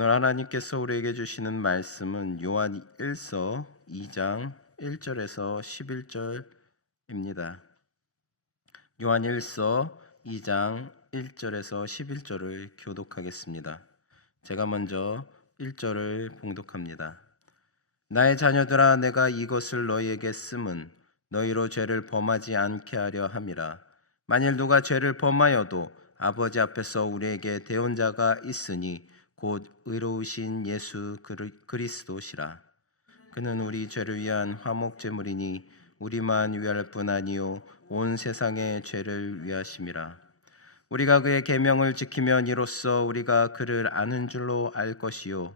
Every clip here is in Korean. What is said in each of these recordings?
오늘 하나님께서 우리에게 주시는 말씀은 요한 1서 2장 1절에서 11절입니다. 요한 1서 2장 1절에서 11절을 교독하겠습니다. 제가 먼저 1절을 봉독합니다. 나의 자녀들아, 내가 이것을 너희에게 쓰면 너희로 죄를 범하지 않게 하려 함이라. 만일 누가 죄를 범하여도 아버지 앞에서 우리에게 대언자가 있으니 곧 의로우신 예수 그리스도시라. 그는 우리 죄를 위한 화목제물이니 우리만 위할 뿐 아니요 온 세상의 죄를 위하심이라. 우리가 그의 계명을 지키면 이로써 우리가 그를 아는 줄로 알 것이요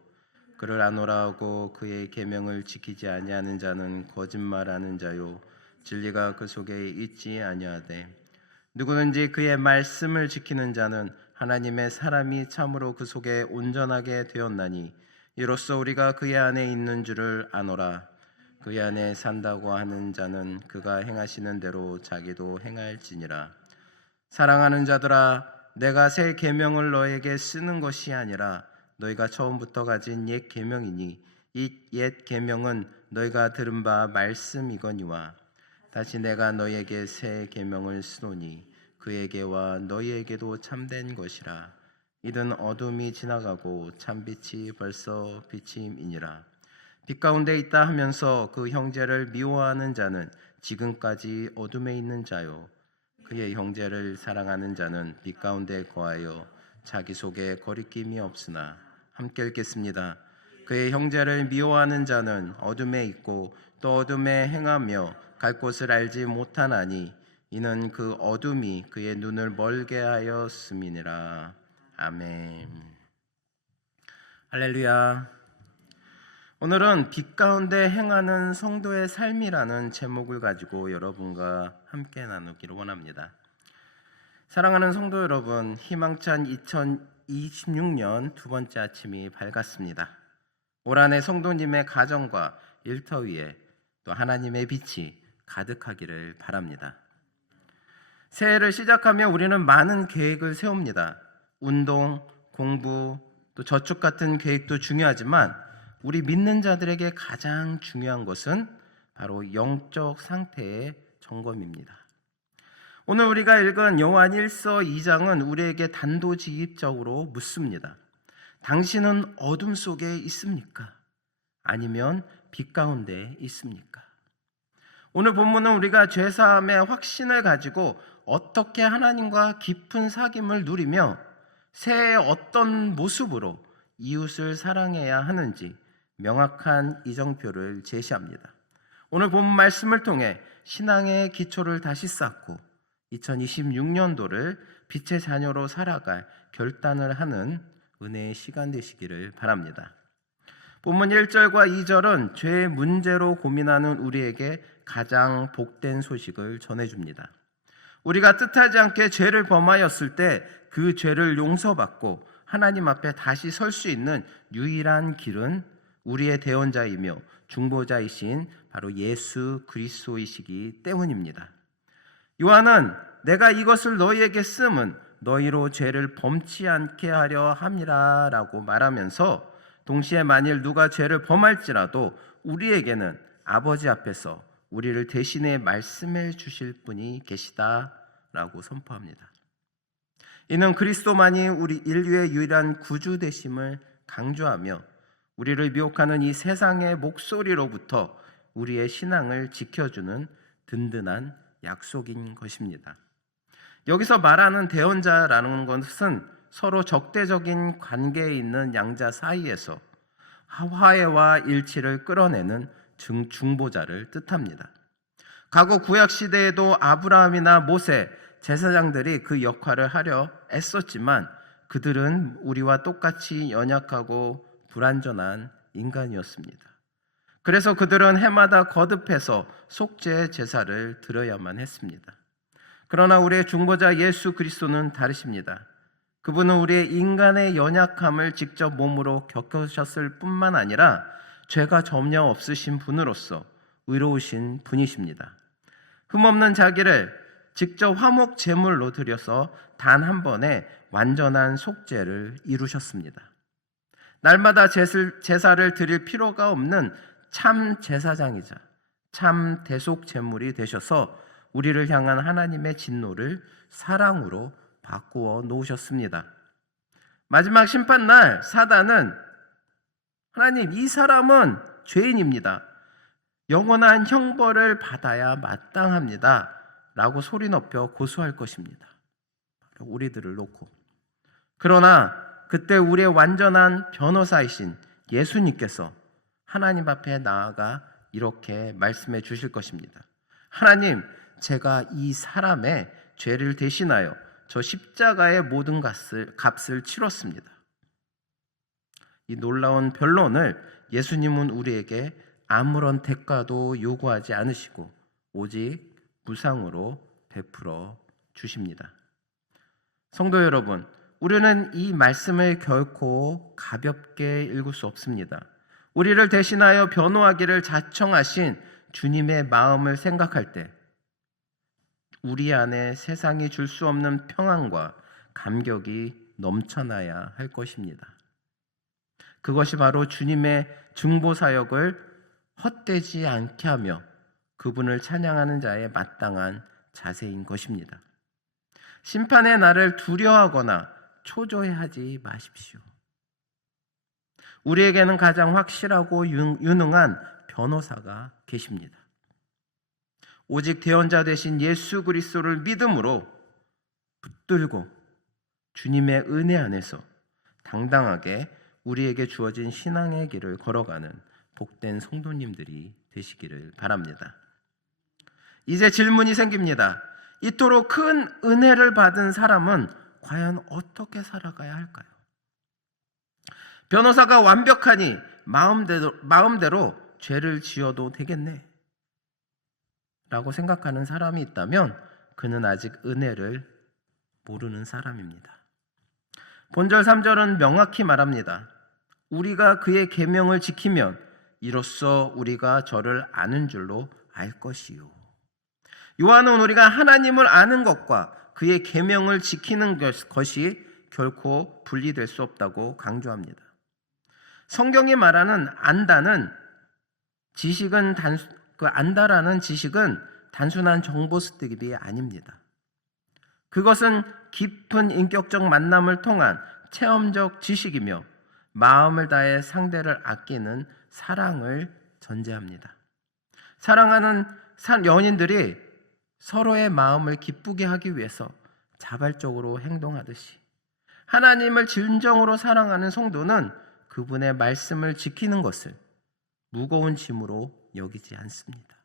그를 아노라 하고 그의 계명을 지키지 아니하는 자는 거짓말하는 자요 진리가 그 속에 있지 아니하되, 누구든지 그의 말씀을 지키는 자는 하나님의 사람이 참으로 그 속에 온전하게 되었나니 이로써 우리가 그의 안에 있는 줄을 아노라. 그의 안에 산다고 하는 자는 그가 행하시는 대로 자기도 행할지니라. 사랑하는 자들아, 내가 새 계명을 너에게 쓰는 것이 아니라 너희가 처음부터 가진 옛 계명이니 이 옛 계명은 너희가 들은 바 말씀이거니와 다시 내가 너희에게 새 계명을 쓰노니 그에게와 너희에게도 참된 것이라. 이는 어둠이 지나가고 참빛이 벌써 비침이니라. 빛 가운데 있다 하면서 그 형제를 미워하는 자는 지금까지 어둠에 있는 자요 그의 형제를 사랑하는 자는 빛 가운데 거하여 자기 속에 거리낌이 없으나. 함께 읽겠습니다. 그의 형제를 미워하는 자는 어둠에 있고 또 어둠에 행하며 갈 곳을 알지 못하나니 이는 그 어둠이 그의 눈을 멀게 하였음이니라. 아멘. 할렐루야. 오늘은 빛 가운데 행하는 성도의 삶이라는 제목을 가지고 여러분과 함께 나누기를 원합니다. 사랑하는 성도 여러분, 희망찬 2026년 두 번째 아침이 밝았습니다. 올 한해 성도님의 가정과 일터 위에 또 하나님의 빛이 가득하기를 바랍니다. 새해를 시작하며 우리는 많은 계획을 세웁니다. 운동, 공부, 또 저축 같은 계획도 중요하지만 우리 믿는 자들에게 가장 중요한 것은 바로 영적 상태의 점검입니다. 오늘 우리가 읽은 요한 1서 2장은 우리에게 단도직입적으로 묻습니다. 당신은 어둠 속에 있습니까? 아니면 빛 가운데 있습니까? 오늘 본문은 우리가 죄사함의 확신을 가지고 어떻게 하나님과 깊은 사귐을 누리며 새해의 어떤 모습으로 이웃을 사랑해야 하는지 명확한 이정표를 제시합니다. 오늘 본문 말씀을 통해 신앙의 기초를 다시 쌓고 2026년도를 빛의 자녀로 살아갈 결단을 하는 은혜의 시간 되시기를 바랍니다. 본문 1절과 2절은 죄의 문제로 고민하는 우리에게 가장 복된 소식을 전해줍니다. 우리가 뜻하지 않게 죄를 범하였을 때 그 죄를 용서받고 하나님 앞에 다시 설 수 있는 유일한 길은 우리의 대언자이며 중보자이신 바로 예수 그리스도이시기 때문입니다. 요한은 내가 이것을 너희에게 쓰면 너희로 죄를 범치 않게 하려 함이라 라고 말하면서 동시에 만일 누가 죄를 범할지라도 우리에게는 아버지 앞에서 우리를 대신해 말씀해 주실 분이 계시다라고 선포합니다. 이는 그리스도만이 우리 인류의 유일한 구주 되심을 강조하며 우리를 미혹하는 이 세상의 목소리로부터 우리의 신앙을 지켜주는 든든한 약속인 것입니다. 여기서 말하는 대언자라는 것은 서로 적대적인 관계에 있는 양자 사이에서 화해와 일치를 끌어내는 중보자를 뜻합니다. 과거 구약 시대에도 아브라함이나 모세, 제사장들이 그 역할을 하려 애썼지만 그들은 우리와 똑같이 연약하고 불완전한 인간이었습니다. 그래서 그들은 해마다 거듭해서 속죄 제사를 드려야만 했습니다. 그러나 우리의 중보자 예수 그리스도는 다르십니다. 그분은 우리의 인간의 연약함을 직접 몸으로 겪으셨을 뿐만 아니라 죄가 전혀 없으신 분으로서 의로우신 분이십니다. 흠없는 자기를 직접 화목 제물로 드려서 단 한 번에 완전한 속죄를 이루셨습니다. 날마다 제사를 드릴 필요가 없는 참 제사장이자 참 대속 제물이 되셔서 우리를 향한 하나님의 진노를 사랑으로 바꾸어 놓으셨습니다. 마지막 심판날 사단은 하나님, 이 사람은 죄인입니다. 영원한 형벌을 받아야 마땅합니다. 라고 소리 높여 고소할 것입니다. 우리들을 놓고. 그러나 그때 우리의 완전한 변호사이신 예수님께서 하나님 앞에 나아가 이렇게 말씀해 주실 것입니다. 하나님, 제가 이 사람의 죄를 대신하여 저 십자가의 모든 값을 치렀습니다. 이 놀라운 변론을 예수님은 우리에게 아무런 대가도 요구하지 않으시고 오직 무상으로 베풀어 주십니다. 성도 여러분, 우리는 이 말씀을 결코 가볍게 읽을 수 없습니다. 우리를 대신하여 변호하기를 자청하신 주님의 마음을 생각할 때 우리 안에 세상이 줄 수 없는 평안과 감격이 넘쳐나야 할 것입니다. 그것이 바로 주님의 중보사역을 헛되지 않게 하며 그분을 찬양하는 자의 마땅한 자세인 것입니다. 심판의 날을 두려워하거나 초조해하지 마십시오. 우리에게는 가장 확실하고 유능한 변호사가 계십니다. 오직 대언자 되신 예수 그리스도를 믿음으로 붙들고 주님의 은혜 안에서 당당하게 우리에게 주어진 신앙의 길을 걸어가는 복된 성도님들이 되시기를 바랍니다. 이제 질문이 생깁니다. 이토록 큰 은혜를 받은 사람은 과연 어떻게 살아가야 할까요? 변호사가 완벽하니 마음대로 죄를 지어도 되겠네 라고 생각하는 사람이 있다면 그는 아직 은혜를 모르는 사람입니다. 본절 3절은 명확히 말합니다. 우리가 그의 계명을 지키면 이로써 우리가 저를 아는 줄로 알 것이요. 요한은 우리가 하나님을 아는 것과 그의 계명을 지키는 것이 결코 분리될 수 없다고 강조합니다. 성경이 말하는 안다는 지식은 안다라는 지식은 단순한 정보 습득이 아닙니다. 그것은 깊은 인격적 만남을 통한 체험적 지식이며 마음을 다해 상대를 아끼는 사랑을 전제합니다. 사랑하는 연인들이 서로의 마음을 기쁘게 하기 위해서 자발적으로 행동하듯이 하나님을 진정으로 사랑하는 성도는 그분의 말씀을 지키는 것을 무거운 짐으로 여기지 않습니다.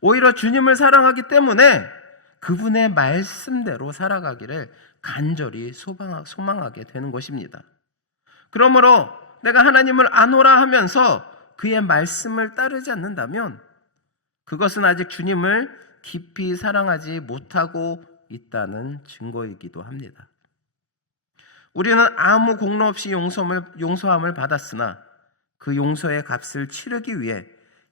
오히려 주님을 사랑하기 때문에 그분의 말씀대로 살아가기를 간절히 소망하게 되는 것입니다. 그러므로 내가 하나님을 아노라 하면서 그의 말씀을 따르지 않는다면 그것은 아직 주님을 깊이 사랑하지 못하고 있다는 증거이기도 합니다. 우리는 아무 공로 없이 용서함을 받았으나 그 용서의 값을 치르기 위해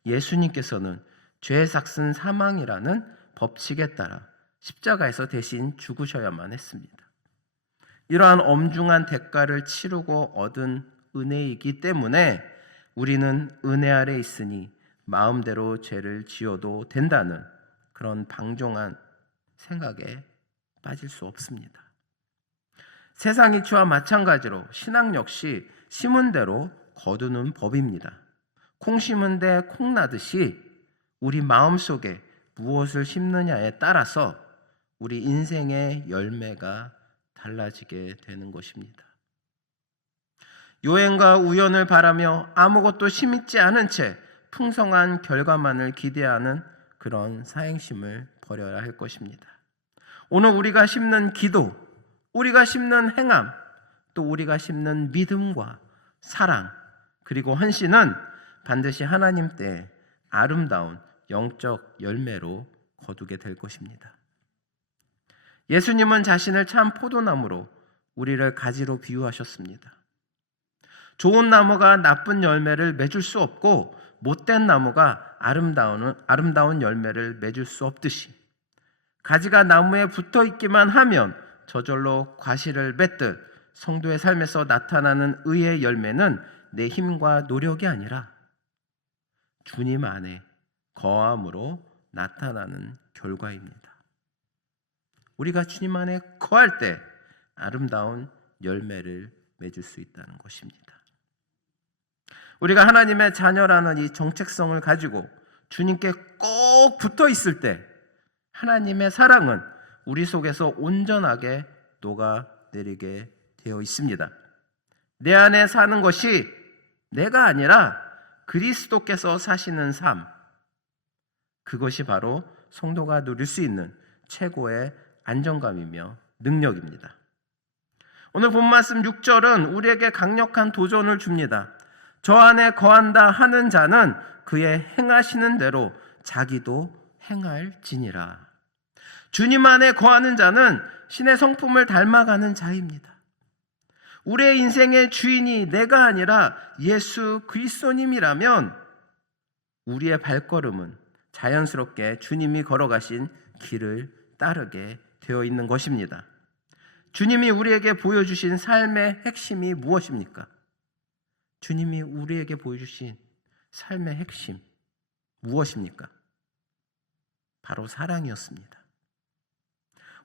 예수님께서는 죄 삭슨 사망이라는 법칙에 따라 십자가에서 대신 죽으셔야만 했습니다. 이러한 엄중한 대가를 치르고 얻은 은혜이기 때문에 우리는 은혜 아래 있으니 마음대로 죄를 지어도 된다는 그런 방종한 생각에 빠질 수 없습니다. 세상 이치와 마찬가지로 신앙 역시 심은 대로 거두는 법입니다. 콩 심은 데 콩 나듯이 우리 마음속에 무엇을 심느냐에 따라서 우리 인생의 열매가 달라지게 되는 것입니다. 요행과 우연을 바라며 아무것도 심지 않은 채 풍성한 결과만을 기대하는 그런 사행심을 버려야 할 것입니다. 오늘 우리가 심는 기도, 우리가 심는 행함, 또 우리가 심는 믿음과 사랑, 그리고 헌신은 반드시 하나님 때 아름다운 영적 열매로 거두게 될 것입니다. 예수님은 자신을 참 포도나무로 우리를 가지로 비유하셨습니다. 좋은 나무가 나쁜 열매를 맺을 수 없고 못된 나무가 아름다운 열매를 맺을 수 없듯이 가지가 나무에 붙어 있기만 하면 저절로 과실을 맺듯 성도의 삶에서 나타나는 의의 열매는 내 힘과 노력이 아니라 주님 안에 거함으로 나타나는 결과입니다. 우리가 주님 안에 거할 때 아름다운 열매를 맺을 수 있다는 것입니다. 우리가 하나님의 자녀라는 이 정체성을 가지고 주님께 꼭 붙어 있을 때 하나님의 사랑은 우리 속에서 온전하게 녹아내리게 되어 있습니다. 내 안에 사는 것이 내가 아니라 그리스도께서 사시는 삶, 그것이 바로 성도가 누릴 수 있는 최고의 안정감이며 능력입니다. 오늘 본 말씀 6절은 우리에게 강력한 도전을 줍니다. 저 안에 거한다 하는 자는 그의 행하시는 대로 자기도 행할지니라. 주님 안에 거하는 자는 신의 성품을 닮아가는 자입니다. 우리의 인생의 주인이 내가 아니라 예수 그리스도님이라면 우리의 발걸음은 자연스럽게 주님이 걸어가신 길을 따르게 되어 있는 것입니다. 주님이 우리에게 보여주신 삶의 핵심이 무엇입니까? 주님이 우리에게 보여주신 삶의 핵심 무엇입니까? 바로 사랑이었습니다.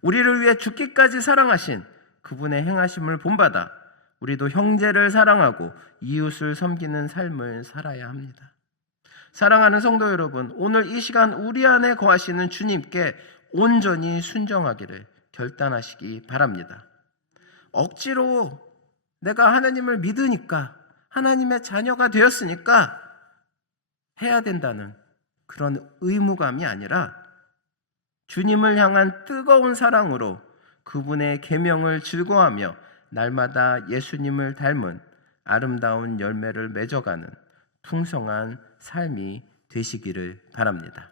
우리를 위해 죽기까지 사랑하신 그분의 행하심을 본받아 우리도 형제를 사랑하고 이웃을 섬기는 삶을 살아야 합니다. 사랑하는 성도 여러분, 오늘 이 시간 우리 안에 거하시는 주님께 온전히 순종하기를 결단하시기 바랍니다. 억지로 내가 하나님을 믿으니까, 하나님의 자녀가 되었으니까 해야 된다는 그런 의무감이 아니라 주님을 향한 뜨거운 사랑으로 그분의 계명을 즐거워하며 날마다 예수님을 닮은 아름다운 열매를 맺어가는 풍성한 삶이 되시기를 바랍니다.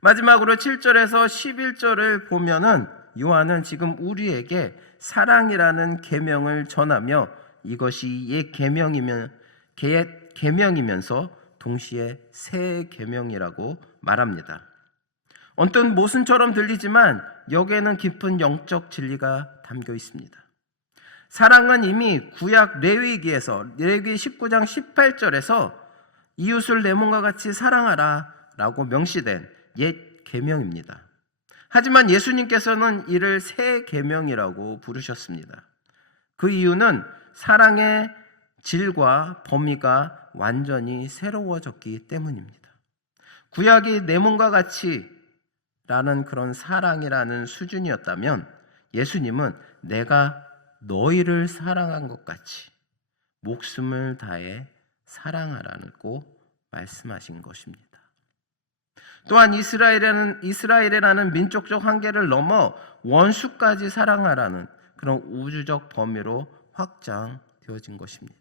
마지막으로 7절에서 11절을 보면은 요한은 지금 우리에게 사랑이라는 계명을 전하며 이것이 옛 계명이면서 동시에 새 계명이라고 말합니다. 언뜻 모순처럼 들리지만 여기에는 깊은 영적 진리가 담겨 있습니다. 사랑은 이미 구약 레위기에서 레위기 19장 18절에서 이웃을 내 몸과 같이 사랑하라 라고 명시된 옛 계명입니다. 하지만 예수님께서는 이를 새 계명이라고 부르셨습니다. 그 이유는 사랑의 질과 범위가 완전히 새로워졌기 때문입니다. 구약이 내 몸과 같이 라는 그런 사랑이라는 수준이었다면 예수님은 내가 너희를 사랑한 것 같이 목숨을 다해 사랑하라고 말씀하신 것입니다. 또한 이스라엘이라는 민족적 한계를 넘어 원수까지 사랑하라는 그런 우주적 범위로 확장되어진 것입니다.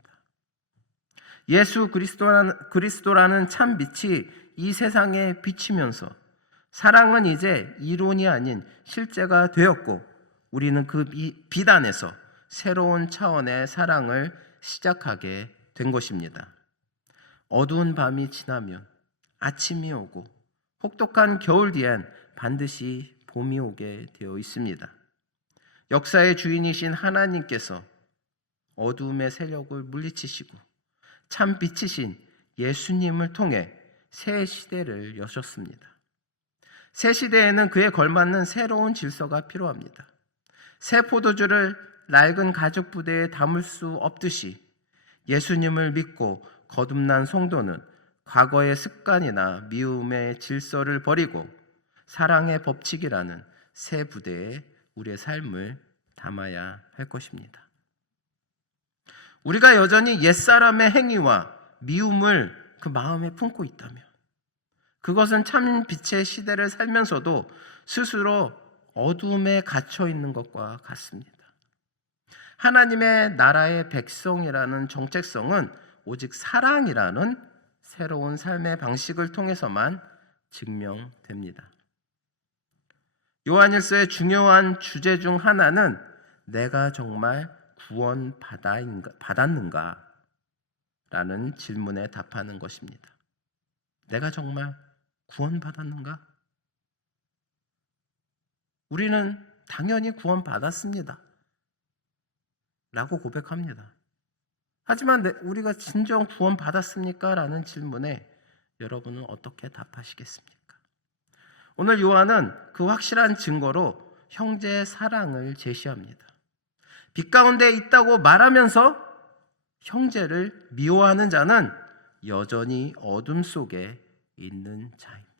예수 그리스도라는 참 빛이 이 세상에 비치면서 사랑은 이제 이론이 아닌 실제가 되었고 우리는 그 빛 안에서 새로운 차원의 사랑을 시작하게 된 것입니다. 어두운 밤이 지나면 아침이 오고 혹독한 겨울 뒤엔 반드시 봄이 오게 되어 있습니다. 역사의 주인이신 하나님께서 어두움의 세력을 물리치시고 참 빛이신 예수님을 통해 새 시대를 여셨습니다. 새 시대에는 그에 걸맞는 새로운 질서가 필요합니다. 새 포도주를 낡은 가죽 부대에 담을 수 없듯이 예수님을 믿고 거듭난 성도는 과거의 습관이나 미움의 질서를 버리고 사랑의 법칙이라는 새 부대에 우리의 삶을 담아야 할 것입니다. 우리가 여전히 옛사람의 행위와 미움을 그 마음에 품고 있다면 그것은 참 빛의 시대를 살면서도 스스로 어둠에 갇혀 있는 것과 같습니다. 하나님의 나라의 백성이라는 정체성은 오직 사랑이라는 새로운 삶의 방식을 통해서만 증명됩니다. 요한일서의 중요한 주제 중 하나는 내가 정말 구원받았는가? 라는 질문에 답하는 것입니다. 내가 정말 구원받았는가? 우리는 당연히 구원받았습니다. 라고 고백합니다. 하지만 우리가 진정 구원 받았습니까? 라는 질문에 여러분은 어떻게 답하시겠습니까? 오늘 요한은 그 확실한 증거로 형제의 사랑을 제시합니다. 빛 가운데 있다고 말하면서 형제를 미워하는 자는 여전히 어둠 속에 있는 자입니다.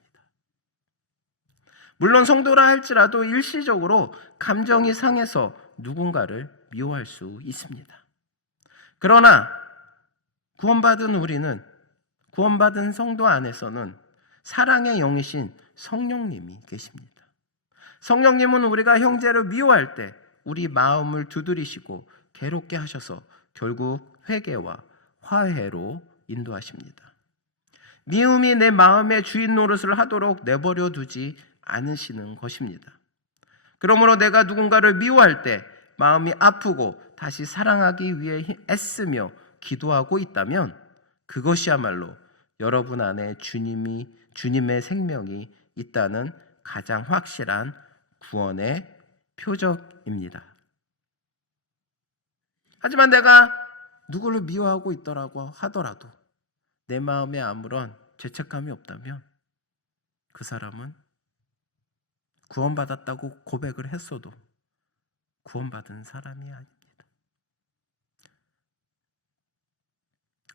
물론 성도라 할지라도 일시적으로 감정이 상해서 누군가를 미워할 수 있습니다. 그러나 구원받은 우리는, 구원받은 성도 안에서는 사랑의 영이신 성령님이 계십니다. 성령님은 우리가 형제를 미워할 때 우리 마음을 두드리시고 괴롭게 하셔서 결국 회개와 화해로 인도하십니다. 미움이 내 마음의 주인 노릇을 하도록 내버려 두지 않으시는 것입니다. 그러므로 내가 누군가를 미워할 때 마음이 아프고 다시 사랑하기 위해 애쓰며 기도하고 있다면 그것이야말로 여러분 안에 주님의 생명이 있다는 가장 확실한 구원의 표적입니다. 하지만 내가 누구를 미워하고 있더라고 하더라도 내 마음에 아무런 죄책감이 없다면 그 사람은 구원받았다고 고백을 했어도 구원받은 사람이 아닙니다.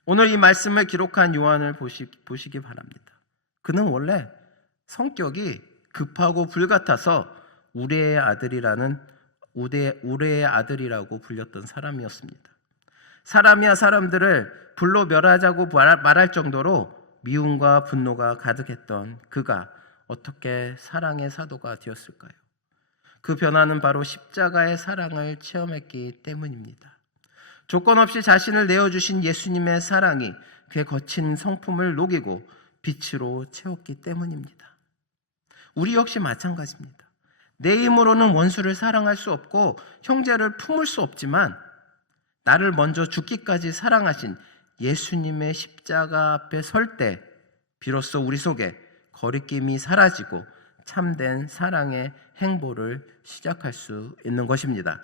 오늘 이 말씀을 기록한 요한을 보시기 바랍니다. 그는 원래 성격이 급하고 불같아서 우레의 아들이라고 불렸던 사람이었습니다. 사람이야 사람들을 불로 멸하자고 말할 정도로 미움과 분노가 가득했던 그가 어떻게 사랑의 사도가 되었을까요? 그 변화는 바로 십자가의 사랑을 체험했기 때문입니다. 조건 없이 자신을 내어주신 예수님의 사랑이 그의 거친 성품을 녹이고 빛으로 채웠기 때문입니다. 우리 역시 마찬가지입니다. 내 힘으로는 원수를 사랑할 수 없고 형제를 품을 수 없지만 나를 먼저 죽기까지 사랑하신 예수님의 십자가 앞에 설 때 비로소 우리 속에 거리낌이 사라지고 참된 사랑의 행보를 시작할 수 있는 것입니다.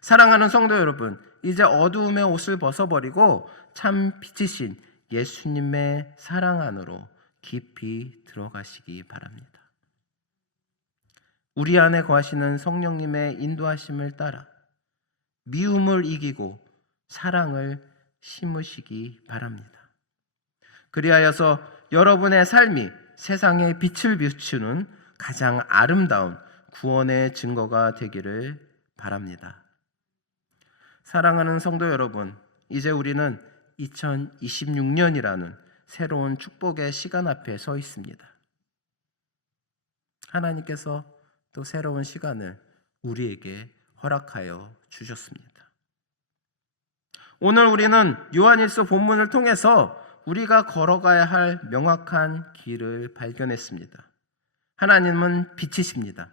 사랑하는 성도 여러분, 이제 어두움의 옷을 벗어버리고 참 빛이신 예수님의 사랑 안으로 깊이 들어가시기 바랍니다. 우리 안에 거하시는 성령님의 인도하심을 따라 미움을 이기고 사랑을 심으시기 바랍니다. 그리하여서 여러분의 삶이 세상에 빛을 비추는 가장 아름다운 구원의 증거가 되기를 바랍니다. 사랑하는 성도 여러분, 이제 우리는 2026년이라는 새로운 축복의 시간 앞에 서 있습니다. 하나님께서 또 새로운 시간을 우리에게 허락하여 주셨습니다. 오늘 우리는 요한일서 본문을 통해서 우리가 걸어가야 할 명확한 길을 발견했습니다. 하나님은 빛이십니다.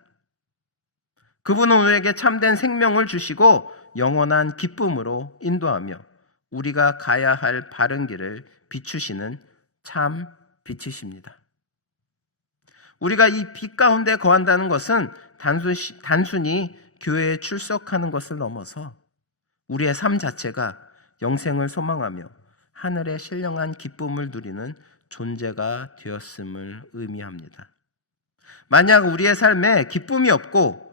그분은 우리에게 참된 생명을 주시고 영원한 기쁨으로 인도하며 우리가 가야 할 바른 길을 비추시는 참 빛이십니다. 우리가 이 빛 가운데 거한다는 것은 단순히 교회에 출석하는 것을 넘어서 우리의 삶 자체가 영생을 소망하며 하늘의 신령한 기쁨을 누리는 존재가 되었음을 의미합니다. 만약 우리의 삶에 기쁨이 없고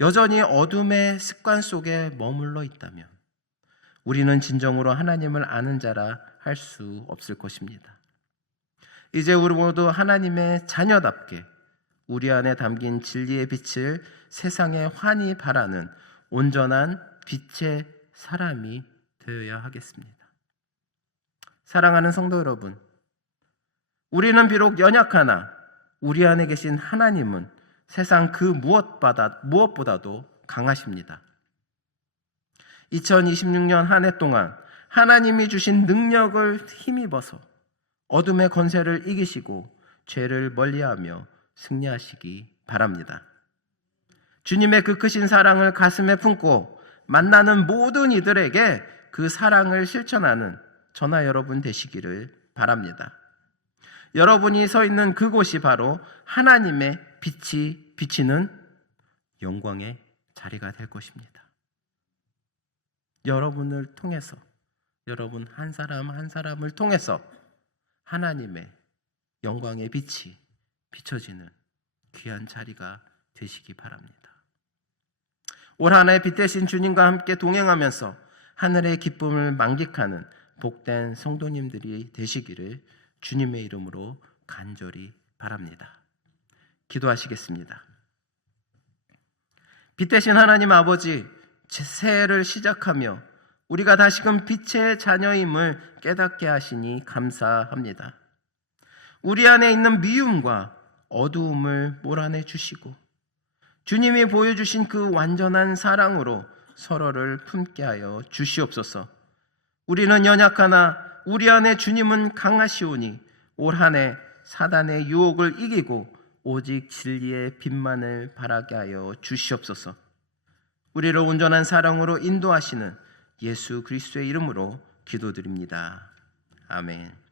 여전히 어둠의 습관 속에 머물러 있다면 우리는 진정으로 하나님을 아는 자라 할 수 없을 것입니다. 이제 우리 모두 하나님의 자녀답게 우리 안에 담긴 진리의 빛을 세상에 환히 바라는 온전한 빛의 사람이 되어야 하겠습니다. 사랑하는 성도 여러분, 우리는 비록 연약하나 우리 안에 계신 하나님은 세상 그 무엇보다도 강하십니다. 2026년 한 해 동안 하나님이 주신 능력을 힘입어서 어둠의 권세를 이기시고 죄를 멀리하며 승리하시기 바랍니다. 주님의 그 크신 사랑을 가슴에 품고 만나는 모든 이들에게 그 사랑을 실천하는 저나 여러분 되시기를 바랍니다. 여러분이 서 있는 그곳이 바로 하나님의 빛이 비치는 영광의 자리가 될 것입니다. 여러분을 통해서, 여러분 한 사람 한 사람을 통해서 하나님의 영광의 빛이 비춰지는 귀한 자리가 되시기 바랍니다. 올 한 해 빛 대신 주님과 함께 동행하면서 하늘의 기쁨을 만끽하는 복된 성도님들이 되시기를 주님의 이름으로 간절히 바랍니다. 기도하시겠습니다. 빛 대신 하나님 아버지, 새해를 시작하며 우리가 다시금 빛의 자녀임을 깨닫게 하시니 감사합니다. 우리 안에 있는 미움과 어두움을 몰아내 주시고 주님이 보여주신 그 완전한 사랑으로 서로를 품게 하여 주시옵소서. 우리는 연약하나 우리 안에 주님은 강하시오니 올 한 해 사단의 유혹을 이기고 오직 진리의 빛만을 바라게 하여 주시옵소서. 우리를 온전한 사랑으로 인도하시는 예수 그리스도의 이름으로 기도드립니다. 아멘.